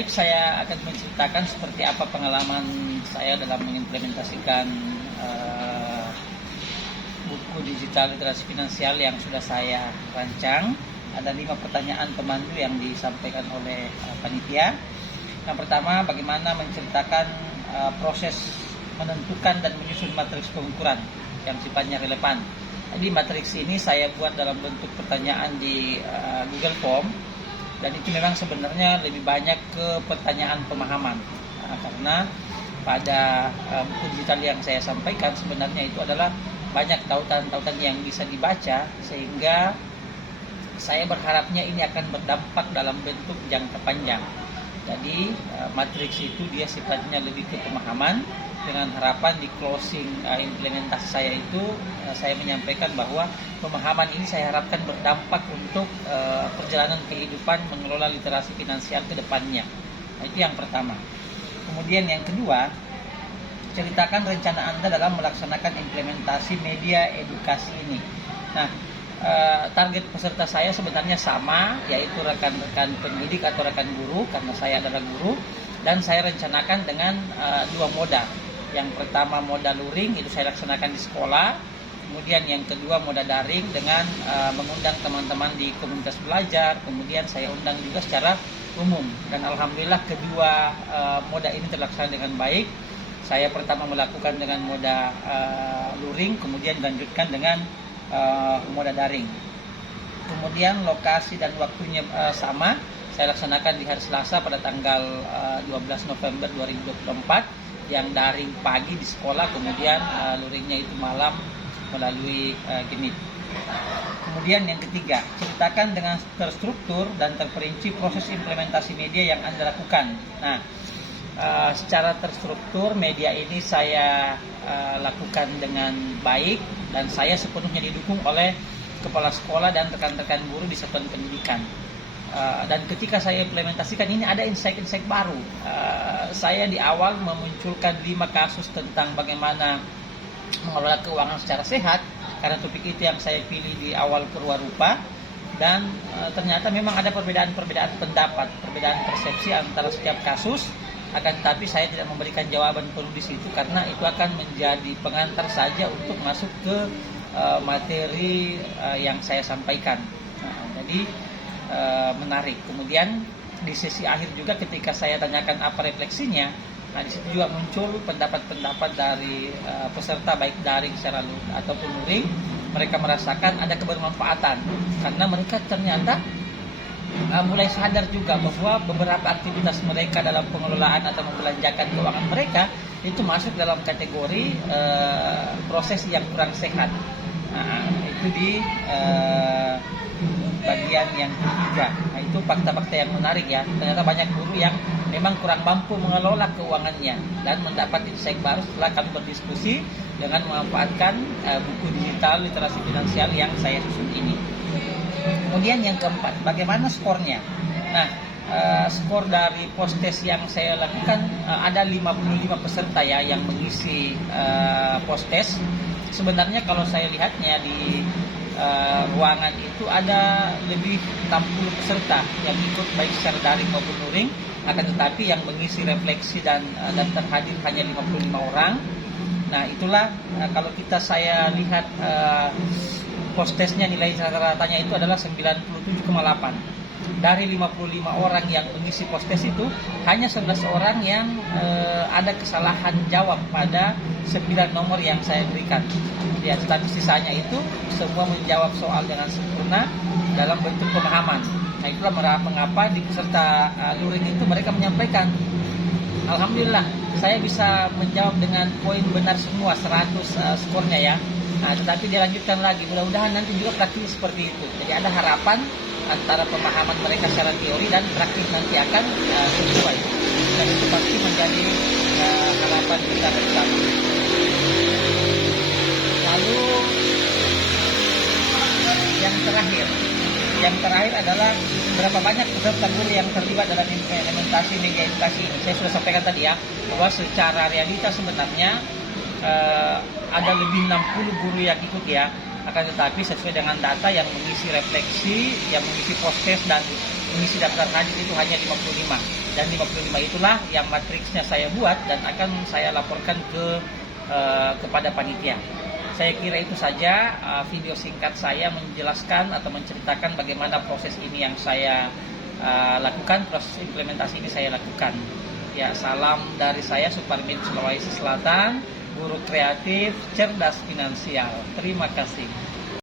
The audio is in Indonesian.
baik, saya akan menceritakan seperti apa pengalaman saya dalam mengimplementasikan buku digital literasi finansial yang sudah saya rancang. Ada 5 pertanyaan pemandu yang disampaikan oleh panitia. Yang pertama, bagaimana menceritakan proses menentukan dan menyusun matriks pengukuran yang sifatnya relevan. Jadi matriks ini saya buat dalam bentuk pertanyaan di Google Form, dan itu memang sebenarnya lebih banyak ke pertanyaan pemahaman, karena pada buku digital yang saya sampaikan sebenarnya itu adalah banyak tautan-tautan yang bisa dibaca, sehingga saya berharapnya ini akan berdampak dalam bentuk jangka panjang. Jadi matriks itu dia sifatnya lebih ke pemahaman, dengan harapan di closing implementasi saya itu saya menyampaikan bahwa pemahaman ini saya harapkan berdampak untuk perjalanan kehidupan mengelola literasi finansial ke depannya. Nah, itu yang pertama. Kemudian yang kedua, ceritakan rencana Anda dalam melaksanakan implementasi media edukasi ini. Nah, target peserta saya sebenarnya sama, yaitu rekan-rekan pendidik atau rekan guru, karena saya adalah guru, dan saya rencanakan dengan 2 moda. Yang pertama moda luring, itu saya laksanakan di sekolah. Kemudian yang kedua moda daring dengan mengundang teman-teman di komunitas belajar. Kemudian saya undang juga secara umum, dan alhamdulillah kedua moda ini terlaksana dengan baik. Saya pertama melakukan dengan moda luring, kemudian dilanjutkan dengan moda daring. Kemudian lokasi dan waktunya sama, saya laksanakan di hari Selasa pada tanggal 12 November 2024, yang daring pagi di sekolah, kemudian luringnya itu malam melalui Gimit. Kemudian yang ketiga, ceritakan dengan terstruktur dan terperinci proses implementasi media yang Anda lakukan. Nah, secara terstruktur media ini saya lakukan dengan baik, dan saya sepenuhnya didukung oleh kepala sekolah dan rekan-rekan guru di satuan pendidikan. Dan ketika saya implementasikan ini ada insight-insight baru. Saya di awal memunculkan 5 kasus tentang bagaimana mengelola keuangan secara sehat, karena topik itu yang saya pilih di awal Purwarupa. Dan ternyata memang ada perbedaan pendapat, perbedaan persepsi antara setiap kasus. Akan tetapi saya tidak memberikan jawaban penuh di situ, karena itu akan menjadi pengantar saja untuk masuk ke materi yang saya sampaikan. Jadi menarik. Kemudian di sesi akhir juga ketika saya tanyakan apa refleksinya, nah di situ juga muncul pendapat-pendapat dari peserta baik daring secara ataupun luring. Mereka merasakan ada kebermanfaatan, karena mereka ternyata mulai sadar juga bahwa beberapa aktivitas mereka dalam pengelolaan atau membelanjakan keuangan mereka itu masuk dalam kategori proses yang kurang sehat. Nah, itu di bagian yang ketiga. Nah, itu fakta-fakta yang menarik ya. Ternyata banyak guru yang memang kurang mampu mengelola keuangannya, dan mendapat insight baru setelah kami berdiskusi dengan memanfaatkan buku digital literasi finansial yang saya susun ini. Kemudian yang keempat, bagaimana skornya? Nah, skor dari post-test yang saya lakukan ada 55 peserta ya yang mengisi post-test. Sebenarnya kalau saya lihatnya di ruangan itu ada lebih 60 peserta yang ikut baik secara daring maupun luring. Akan tetapi yang mengisi refleksi dan terhadir hanya 55 orang. Nah, itulah kalau saya lihat post-testnya nilai rata-ratanya itu adalah 97,8. Dari 55 orang yang mengisi post-test itu hanya 11 orang yang ada kesalahan jawab pada 9 nomor yang saya berikan. Ya, tetapi sisanya itu semua menjawab soal dengan sempurna dalam bentuk pemahaman. Nah, itulah mengapa di peserta luring itu mereka menyampaikan, alhamdulillah saya bisa menjawab dengan poin benar semua 100 skornya ya. Nah, tetapi dilanjutkan lagi, mudah-mudahan nanti juga praktis seperti itu. Jadi ada harapan antara pemahaman mereka secara teori dan praktis nanti akan sesuai. Dan itu pasti menjadi harapan kita bersama. Lalu yang terakhir adalah berapa banyak peserta guru yang terlibat dalam implementasi media edukasi ini. Saya sudah sampaikan tadi ya, bahwa secara realitas sebenarnya ada lebih 60 guru yang ikut ya. Akan tetapi sesuai dengan data yang mengisi refleksi, yang mengisi post-test dan mengisi daftar hadir itu hanya 55, dan 55 itulah yang matriksnya saya buat dan akan saya laporkan kepada panitia. Saya kira itu saja video singkat saya menjelaskan atau menceritakan bagaimana proses ini yang saya lakukan, proses implementasi ini saya lakukan. Ya, salam dari saya Suparmin, Sulawesi Selatan, guru kreatif cerdas finansial. Terima kasih.